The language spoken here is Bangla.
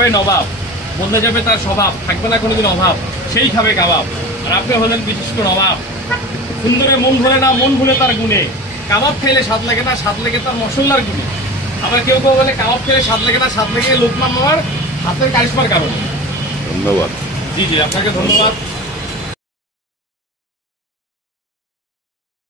খাবে নবাব, বদলে যাবে তার স্বভাব, থাকবে না কোনোদিন অভাব, সেই খাবে কাবাব। আর আপনি হলেন বিশিষ্ট নবাব। সুন্দরে মন ভরে না, মন ভুলে তার গুণে, কাবাব খাইলে স্বাদ লাগে না, স্বাদ লাগে তার মশলার গুণে। আবার কেউ কেউ বলে কাবাব খেলে স্বাদ লাগে না, স্বাদ লাগে লোকমান মামার হাতের কারিশমার কারণে। ধন্যবাদ। জি জি, আপনাকে ধন্যবাদ।